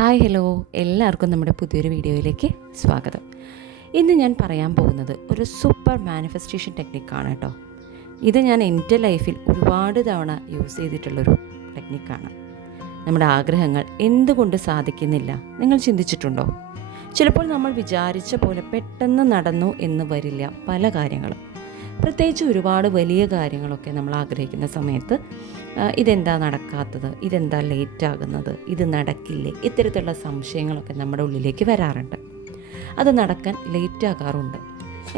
Hi hello, എല്ലാവർക്കും നമ്മുടെ പുതിയൊരു വീഡിയോയിലേക്ക് സ്വാഗതം. ഇന്ന് ഞാൻ പറയാൻ പോകുന്നത് ഒരു സൂപ്പർ മാനിഫെസ്റ്റേഷൻ ടെക്നിക്കാണ് കേട്ടോ. ഇത് ഞാൻ എൻ്റെ ലൈഫിൽ ഒരുപാട് തവണ യൂസ് ചെയ്തിട്ടുള്ളൊരു ടെക്നിക്കാണ്. നമ്മുടെ ആഗ്രഹങ്ങൾ എന്തുകൊണ്ട് സാധിക്കുന്നില്ല നിങ്ങൾ ചിന്തിച്ചിട്ടുണ്ടോ? ചിലപ്പോൾ നമ്മൾ വിചാരിച്ച പോലെ പെട്ടെന്ന് നടന്നു എന്ന് വരില്ല പല കാര്യങ്ങളും. പ്രത്യേകിച്ച് ഒരുപാട് വലിയ കാര്യങ്ങളൊക്കെ നമ്മൾ ആഗ്രഹിക്കുന്ന സമയത്ത് ഇതെന്താ നടക്കാത്തത്, ഇതെന്താ ലേറ്റാകുന്നത്, ഇത് നടക്കില്ലേ, ഇത്തരത്തിലുള്ള സംശയങ്ങളൊക്കെ നമ്മുടെ ഉള്ളിലേക്ക് വരാറുണ്ട്. അത് നടക്കാൻ ലേറ്റാകാറുണ്ട്.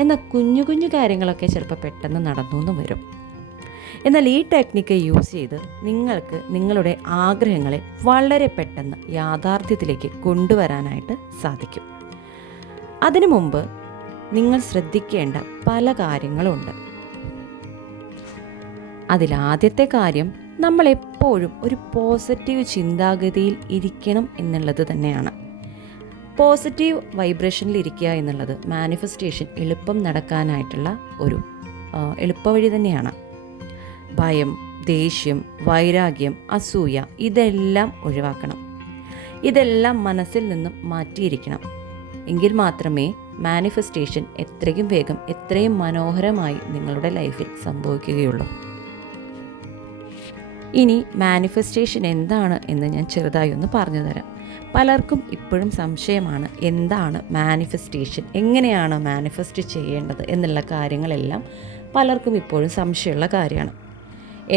എന്നാൽ കുഞ്ഞു കുഞ്ഞു കാര്യങ്ങളൊക്കെ ചിലപ്പോൾ പെട്ടെന്ന് നടന്നു എന്നും വരും. എന്നാൽ ഈ ടെക്നിക്ക് യൂസ് ചെയ്ത് നിങ്ങൾക്ക് നിങ്ങളുടെ ആഗ്രഹങ്ങളെ വളരെ പെട്ടെന്ന് യാഥാർത്ഥ്യത്തിലേക്ക് കൊണ്ടുവരാനായിട്ട് സാധിക്കും. അതിനു മുമ്പ് നിങ്ങൾ ശ്രദ്ധിക്കേണ്ട പല കാര്യങ്ങളുണ്ട്. അതിലാദ്യത്തെ കാര്യം, നമ്മൾ എപ്പോഴും ഒരു പോസിറ്റീവ് ചിന്താഗതിയിൽ ഇരിക്കണം എന്നുള്ളത് തന്നെയാണ്. പോസിറ്റീവ് വൈബ്രേഷനിൽ ഇരിക്കുക എന്നുള്ളത് മാനിഫെസ്റ്റേഷൻ എളുപ്പം നടക്കാനായിട്ടുള്ള ഒരു എളുപ്പവഴി തന്നെയാണ്. ഭയം, ദേഷ്യം, വൈരാഗ്യം, അസൂയ ഇതെല്ലാം ഒഴിവാക്കണം. ഇതെല്ലാം മനസ്സിൽ നിന്നും മാറ്റിയിരിക്കണം. എങ്കിൽ മാത്രമേ മാനിഫെസ്റ്റേഷൻ എത്രയും വേഗം എത്രയും മനോഹരമായി നിങ്ങളുടെ ലൈഫിൽ സംഭവിക്കുകയുള്ളൂ. ഇനി മാനിഫെസ്റ്റേഷൻ എന്താണ് എന്ന് ഞാൻ ചെറുതായി ഒന്ന് പറഞ്ഞു തരാം. പലർക്കും ഇപ്പോഴും സംശയമാണ്, എന്താണ് മാനിഫെസ്റ്റേഷൻ, എങ്ങനെയാണ് മാനിഫെസ്റ്റ് ചെയ്യേണ്ടത് എന്നുള്ള കാര്യങ്ങളെല്ലാം പലർക്കും ഇപ്പോഴും സംശയമുള്ള കാര്യമാണ്.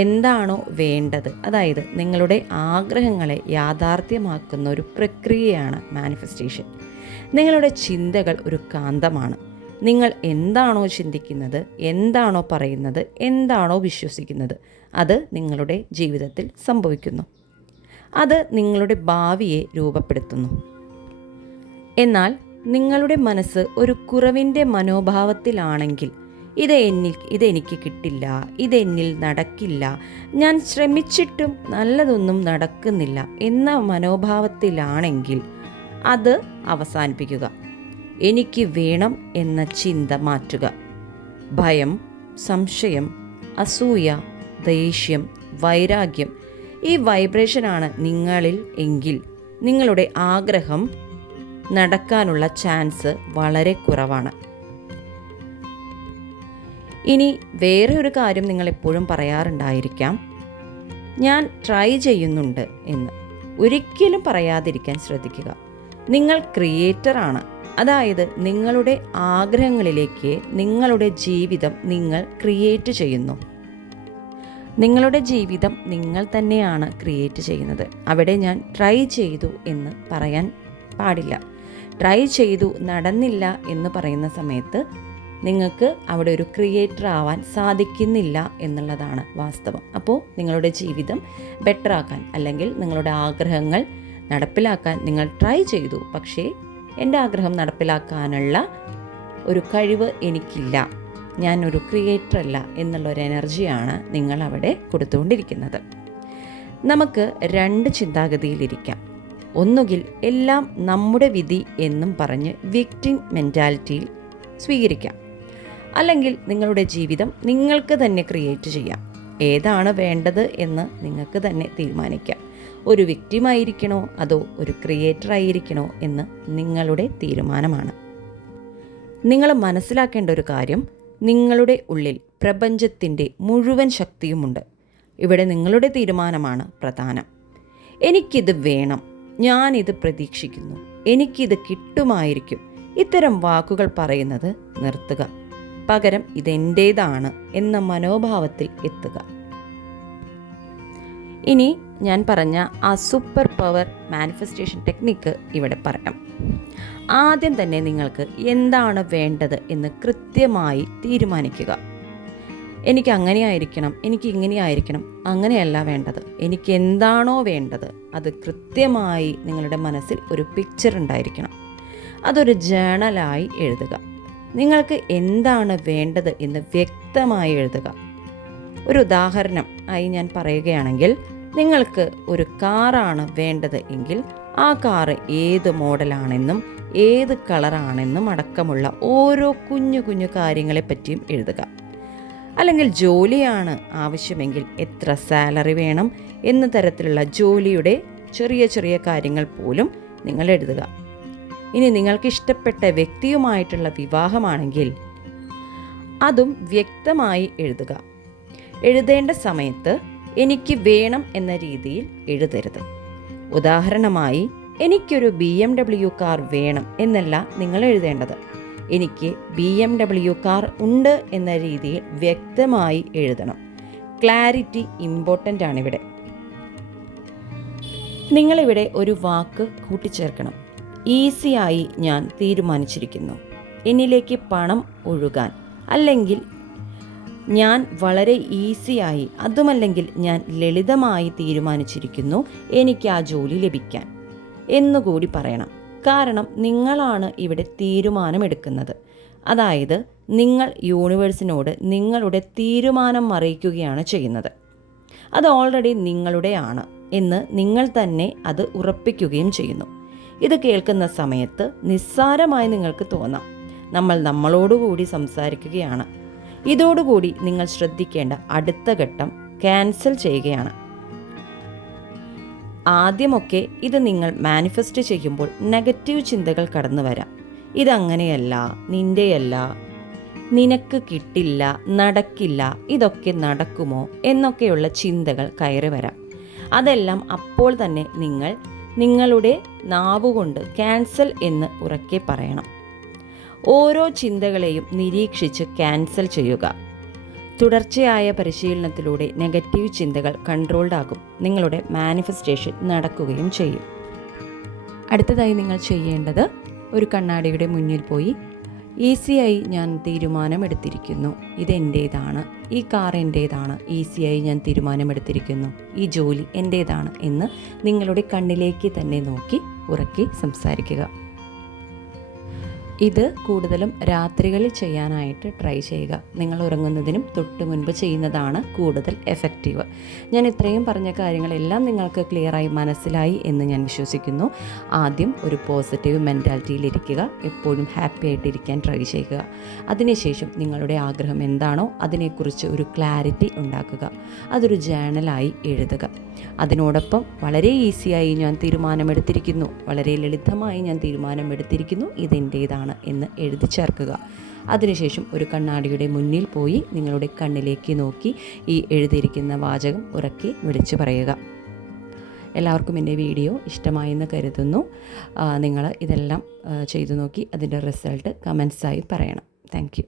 എന്താണോ വേണ്ടത്, അതായത് നിങ്ങളുടെ ആഗ്രഹങ്ങളെ യാഥാർത്ഥ്യമാക്കുന്ന ഒരു പ്രക്രിയയാണ് മാനിഫെസ്റ്റേഷൻ. നിങ്ങളുടെ ചിന്തകൾ ഒരു കാന്തമാണ്. നിങ്ങൾ എന്താണോ ചിന്തിക്കുന്നത്, എന്താണോ പറയുന്നത്, എന്താണോ വിശ്വസിക്കുന്നത്, അത് നിങ്ങളുടെ ജീവിതത്തിൽ സംഭവിക്കുന്നു. അത് നിങ്ങളുടെ ഭാവിയെ രൂപപ്പെടുത്തുന്നു. എന്നാൽ നിങ്ങളുടെ മനസ്സ് ഒരു കുറവിൻ്റെ മനോഭാവത്തിലാണെങ്കിൽ, ഇതെനിക്ക് കിട്ടില്ല, ഇതെന്നിൽ നടക്കില്ല, ഞാൻ ശ്രമിച്ചിട്ടും നല്ലതൊന്നും നടക്കുന്നില്ല എന്ന മനോഭാവത്തിലാണെങ്കിൽ അത് അവസാനിപ്പിക്കുക. എനിക്ക് വേണം എന്ന ചിന്ത മാറ്റുക. ഭയം, സംശയം, അസൂയ, ദേഷ്യം, വൈരാഗ്യം ഈ വൈബ്രേഷനാണ് നിങ്ങളിൽ എങ്കിൽ നിങ്ങളുടെ ആഗ്രഹം നടക്കാനുള്ള ചാൻസ് വളരെ കുറവാണ്. ഇനി വേറെ ഒരു കാര്യം നിങ്ങൾ എപ്പോഴും പറയാറുണ്ടായിരിക്കാം, ഞാൻ ട്രൈ ചെയ്യുന്നുണ്ട് എന്ന്. ഒരിക്കലും പറയാതിരിക്കാൻ ശ്രദ്ധിക്കുക. നിങ്ങൾ ക്രിയേറ്ററാണ്. അതായത് നിങ്ങളുടെ ആഗ്രഹങ്ങളിലേക്ക് നിങ്ങളുടെ ജീവിതം നിങ്ങൾ ക്രിയേറ്റ് ചെയ്യുന്നു. നിങ്ങളുടെ ജീവിതം നിങ്ങൾ തന്നെയാണ് ക്രിയേറ്റ് ചെയ്യുന്നത്. അവിടെ ഞാൻ ട്രൈ ചെയ്തു എന്ന് പറയാൻ പാടില്ല. ട്രൈ ചെയ്തു നടന്നില്ല എന്ന് പറയുന്ന സമയത്ത് നിങ്ങൾക്ക് അവിടെ ഒരു ക്രിയേറ്റർ ആവാൻ സാധിക്കുന്നില്ല എന്നുള്ളതാണ് വാസ്തവം. അപ്പോൾ നിങ്ങളുടെ ജീവിതം ബെറ്ററാക്കാൻ അല്ലെങ്കിൽ നിങ്ങളുടെ ആഗ്രഹങ്ങൾ നടപ്പിലാക്കാൻ നിങ്ങൾ ട്രൈ ചെയ്തു, പക്ഷേ എൻ്റെ ആഗ്രഹം നടപ്പിലാക്കാനുള്ള ഒരു കഴിവ് എനിക്കില്ല, ഞാനൊരു ക്രിയേറ്റർ അല്ല എന്നുള്ളൊരു എനർജിയാണ് നിങ്ങൾ അവിടെ കൊടുത്തുകൊണ്ടിരിക്കുന്നത്. നമുക്ക് രണ്ട് ചിന്താഗതിയിലിരിക്കാം. ഒന്നുകിൽ എല്ലാം നമ്മുടെ വിധി എന്നും പറഞ്ഞ് വിക്ടിം മെൻറ്റാലിറ്റിയിൽ സ്വീകരിക്കാം. അല്ലെങ്കിൽ നിങ്ങളുടെ ജീവിതം നിങ്ങൾക്ക് തന്നെ ക്രിയേറ്റ് ചെയ്യാം. ഏതാണ് വേണ്ടത് എന്ന് നിങ്ങൾക്ക് തന്നെ തീരുമാനിക്കാം. ഒരു വിക്ടിമായിരിക്കണോ അതോ ഒരു ക്രിയേറ്റർ ആയിരിക്കണോ എന്ന് നിങ്ങളുടെ തീരുമാനമാണ്. നിങ്ങൾ മനസ്സിലാക്കേണ്ട ഒരു കാര്യം, നിങ്ങളുടെ ഉള്ളിൽ പ്രപഞ്ചത്തിൻ്റെ മുഴുവൻ ശക്തിയുമുണ്ട്. ഇവിടെ നിങ്ങളുടെ തീരുമാനമാണ് പ്രധാനം. എനിക്കിത് വേണം, ഞാനിത് പ്രതീക്ഷിക്കുന്നു, എനിക്കിത് കിട്ടുമായിരിക്കും, ഇത്തരം വാക്കുകൾ പറയുന്നത് നിർത്തുക. പകരം ഇതെൻ്റേതാണ് എന്ന മനോഭാവത്തിൽ എത്തുക. ഇനി ഞാൻ പറഞ്ഞ ആ സൂപ്പർ പവർ മാനിഫെസ്റ്റേഷൻ ടെക്നിക്ക് ഇവിടെ പറയാം. ആദ്യം തന്നെ നിങ്ങൾക്ക് എന്താണ് വേണ്ടത് എന്ന് കൃത്യമായി തീരുമാനിക്കുക. എനിക്ക് അങ്ങനെയായിരിക്കണം, എനിക്ക് ഇങ്ങനെയായിരിക്കണം, അങ്ങനെയല്ല വേണ്ടത്. എനിക്ക് എന്താണോ വേണ്ടത് അത് കൃത്യമായി നിങ്ങളുടെ മനസ്സിൽ ഒരു പിക്ചർ ഉണ്ടായിരിക്കണം. അതൊരു ജേണലായി എഴുതുക. നിങ്ങൾക്ക് എന്താണ് വേണ്ടത് എന്ന് വ്യക്തമായി എഴുതുക. ഒരു ഉദാഹരണം ആയി ഞാൻ പറയുകയാണെങ്കിൽ, നിങ്ങൾക്ക് ഒരു കാറാണ് വേണ്ടത് എങ്കിൽ ആ കാറ് ഏത് മോഡലാണെന്നും ഏത് കളറാണെന്നും അടക്കമുള്ള ഓരോ കുഞ്ഞു കുഞ്ഞു കാര്യങ്ങളെപ്പറ്റിയും എഴുതുക. അല്ലെങ്കിൽ ജോലിയാണ് ആവശ്യമെങ്കിൽ എത്ര സാലറി വേണം എന്ന തരത്തിലുള്ള ജോലിയുടെ ചെറിയ ചെറിയ കാര്യങ്ങൾ പോലും നിങ്ങൾ എഴുതുക. ഇനി നിങ്ങൾക്ക് ഇഷ്ടപ്പെട്ട വ്യക്തിയുമായിട്ടുള്ള വിവാഹമാണെങ്കിൽ അതും വ്യക്തമായി എഴുതുക. എഴുതേണ്ട സമയത്ത് എനിക്ക് വേണം എന്ന രീതിയിൽ എഴുതരുത്. ഉദാഹരണമായി, എനിക്കൊരു BMW കാർ വേണം എന്നല്ല നിങ്ങൾ എഴുതേണ്ടത്. എനിക്ക് BMW കാർ ഉണ്ട് എന്ന രീതിയിൽ വ്യക്തമായി എഴുതണം. ക്ലാരിറ്റി ഇമ്പോർട്ടൻ്റ് ആണിവിടെ. നിങ്ങളിവിടെ ഒരു വാക്ക് കൂട്ടിച്ചേർക്കണം. ഈസിയായി ഞാൻ തീരുമാനിച്ചിരിക്കുന്നു. എന്നിലേക്ക് പണം ഒഴുകാൻ, അല്ലെങ്കിൽ ഞാൻ വളരെ ഈസിയായി, അതുമല്ലെങ്കിൽ ഞാൻ ലളിതമായി തീരുമാനിച്ചിരിക്കുന്നു എനിക്ക് ആ ജോലി ലഭിക്കാൻ എന്നുകൂടി പറയണം. കാരണം നിങ്ങളാണ് ഇവിടെ തീരുമാനമെടുക്കുന്നത്. അതായത് നിങ്ങൾ യൂണിവേഴ്സിനോട് നിങ്ങളുടെ തീരുമാനം അറിയിക്കുകയാണ് ചെയ്യുന്നത്. അത് ഓൾറെഡി നിങ്ങളുടെയാണ് എന്ന് നിങ്ങൾ തന്നെ അത് ഉറപ്പിക്കുകയും ചെയ്യുന്നു. ഇത് കേൾക്കുന്ന സമയത്ത് നിസ്സാരമായി നിങ്ങൾക്ക് തോന്നാം, നമ്മൾ നമ്മളോടുകൂടി സംസാരിക്കുകയാണ്. ഇതോടുകൂടി നിങ്ങൾ ശ്രദ്ധിക്കേണ്ട അടുത്ത ഘട്ടം ക്യാൻസൽ ചെയ്യുകയാണ്. ആദ്യമൊക്കെ ഇത് നിങ്ങൾ മാനിഫെസ്റ്റ് ചെയ്യുമ്പോൾ നെഗറ്റീവ് ചിന്തകൾ കടന്നു വരാം. ഇതങ്ങനെയല്ല, നിൻ്റെയല്ല, നിനക്ക് കിട്ടില്ല, നടക്കില്ല, ഇതൊക്കെ നടക്കുമോ എന്നൊക്കെയുള്ള ചിന്തകൾ കയറി വരാം. അതെല്ലാം അപ്പോൾ തന്നെ നിങ്ങൾ നിങ്ങളുടെ നാവുകൊണ്ട് ക്യാൻസൽ എന്ന് ഉറക്കെ പറയണം. ഓരോ ചിന്തകളെയും നിരീക്ഷിച്ച് ക്യാൻസൽ ചെയ്യുക. തുടർച്ചയായ പരിശീലനത്തിലൂടെ നെഗറ്റീവ് ചിന്തകൾ കൺട്രോൾഡ് ആകും. നിങ്ങളുടെ മാനിഫെസ്റ്റേഷൻ നടക്കുകയും ചെയ്യും. അടുത്തതായി നിങ്ങൾ ചെയ്യേണ്ടത്, ഒരു കണ്ണാടിയുടെ മുന്നിൽ പോയി ഈസിയായി ഞാൻ തീരുമാനമെടുത്തിരിക്കുന്നു, ഇതെൻ്റേതാണ്, ഈ കാർ എൻ്റേതാണ്, ഈസിയായി ഞാൻ തീരുമാനമെടുത്തിരിക്കുന്നു, ഈ ജോലി എൻ്റേതാണ് എന്ന് നിങ്ങളുടെ കണ്ണിലേക്ക് തന്നെ നോക്കി ഉറക്കി സംസാരിക്കുക. ഇത് കൂടുതലും രാത്രികളിൽ ചെയ്യാനായിട്ട് ട്രൈ ചെയ്യുക. നിങ്ങൾ ഉറങ്ങുന്നതിനും തൊട്ട് മുൻപ് ചെയ്യുന്നതാണ് കൂടുതൽ എഫക്റ്റീവ്. ഞാൻ ഇത്രയും പറഞ്ഞ കാര്യങ്ങളെല്ലാം നിങ്ങൾക്ക് ക്ലിയറായി മനസ്സിലായി എന്ന് ഞാൻ വിശ്വസിക്കുന്നു. ആദ്യം ഒരു പോസിറ്റീവ് മെൻറ്റാലിറ്റിയിലിരിക്കുക. എപ്പോഴും ഹാപ്പി ആയിട്ടിരിക്കാൻ ട്രൈ ചെയ്യുക. അതിനുശേഷം നിങ്ങളുടെ ആഗ്രഹം എന്താണോ അതിനെക്കുറിച്ച് ഒരു ക്ലാരിറ്റി ഉണ്ടാക്കുക. അതൊരു ജേണലായി എഴുതുക. അതിനോടൊപ്പം വളരെ ഈസിയായി ഞാൻ തീരുമാനമെടുത്തിരിക്കുന്നു, വളരെ ലളിതമായി ഞാൻ തീരുമാനമെടുത്തിരിക്കുന്നു, ഇതെൻ്റേതാണ് എന്ന് എഴുതി ചേർക്കുക. അതിനുശേഷം ഒരു കണ്ണാടിയുടെ മുന്നിൽ പോയി നിങ്ങളുടെ കണ്ണിലേക്ക് നോക്കി ഈ എഴുതിയിരിക്കുന്ന വാചകം ഉറക്കെ വിളിച്ചു പറയുക. എല്ലാവർക്കും എൻ്റെ വീഡിയോ ഇഷ്ടമായെന്ന് കരുതുന്നു. നിങ്ങൾ ഇതെല്ലാം ചെയ്തു നോക്കി അതിൻ്റെ റിസൾട്ട് കമൻസായി പറയണം. Thank you.